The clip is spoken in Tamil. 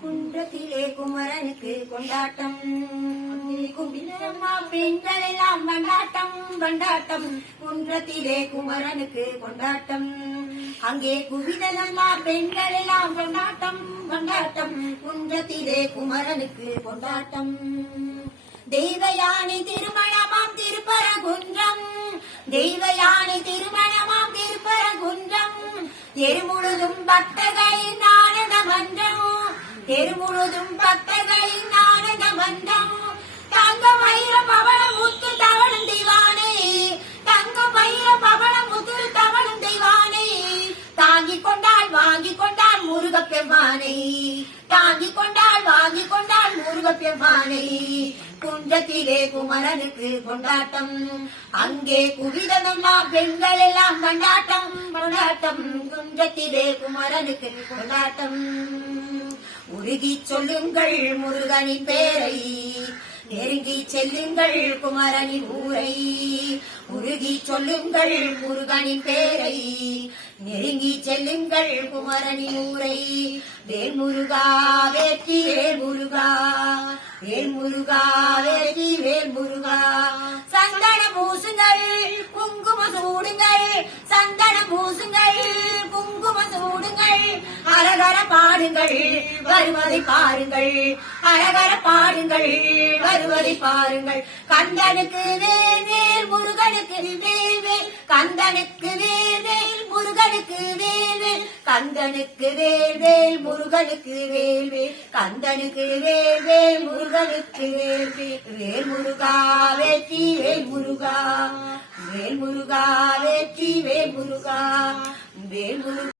குன்றத்திலே குமரனுக்கு கொண்டாட்டம், கும்பிடம்மா பெண்கள் எல்லாம் கொண்டாட்டம் கொண்டாட்டம். குன்றத்திலே குமரனுக்கு கொண்டாட்டம், அங்கே குவிதலம்மா பெண்கள் எல்லாம் கொண்டாட்டம் கொண்டாட்டம். குன்றத்திலே குமரனுக்கு கொண்டாட்டம். தெய்வயானி திருமணமாம் திருப்பரங்குன்றம், தெய்வயானி திருமணமாம் திருப்பரங்குன்றம். எருமுழுதும் பக்தர்களின் ஆனந்த மன்றம், எருமுழுதும் பக்தர்களின் ஆனந்த மன்றம். தங்க மயிர பவள முத்து தவளும் தெய்வானை, தங்க மயிர பவள முத்து தவளும் தெய்வானை. தாங்கிக் கொண்டாள் வாங்கிக் கொண்டாள் முருகப்பெருமானை, தாங்கிக் கொண்டாள் வாங்கிக் கொண்டாள் முருகப்பெருமானை. குன்றத்திலே குமரனுக்கு கொண்டாட்டம், அங்கே குவிதனம்மா பெண்கள் எல்லாம் கொண்டாட்டம் கொண்டாட்டம். குன்றத்திலே குமரனுக்கு கொண்டாட்டம். உருகி சொல்லுங்கள் முருகனின் பேரை, நெருங்கி செல்லுங்கள் குமரனின் ஊரை. உருகி சொல்லுங்கள் முருகனின் பேரை, நெருங்கி செல்லுங்கள் குமரனின் ஊரை. வேல் முருகா வெற்றி வேல் முருகா, வேல் முருகா வெற்றி வேல் முருகா. சந்தன பூசுங்கள் குங்கும சூடுங்கள், சந்தன பூசுங்கள் குங்கும சூடுங்கள். அரகர பாடுங்கள் வருவதை பாருங்கள், அரகர பாடுங்கள் வருவதை பாருங்கள். கந்தனுக்கு வேல் வேல் முருகனுக்கு வேல் வேல், கந்தனுக்கு வேல் வேல் முருகனுக்கு வேல் வேல். கந்தனுக்கு வேல் வேல் முருகனுக்கு வேல் வேல், கந்தனுக்கு வேல் வேல் முருகனுக்கு வேல் வேல். வேல் முருகா வெற்றி வேல் முருகா, வேல் முருகா வெற்றி வேல் முருகா, வேல் முருகா.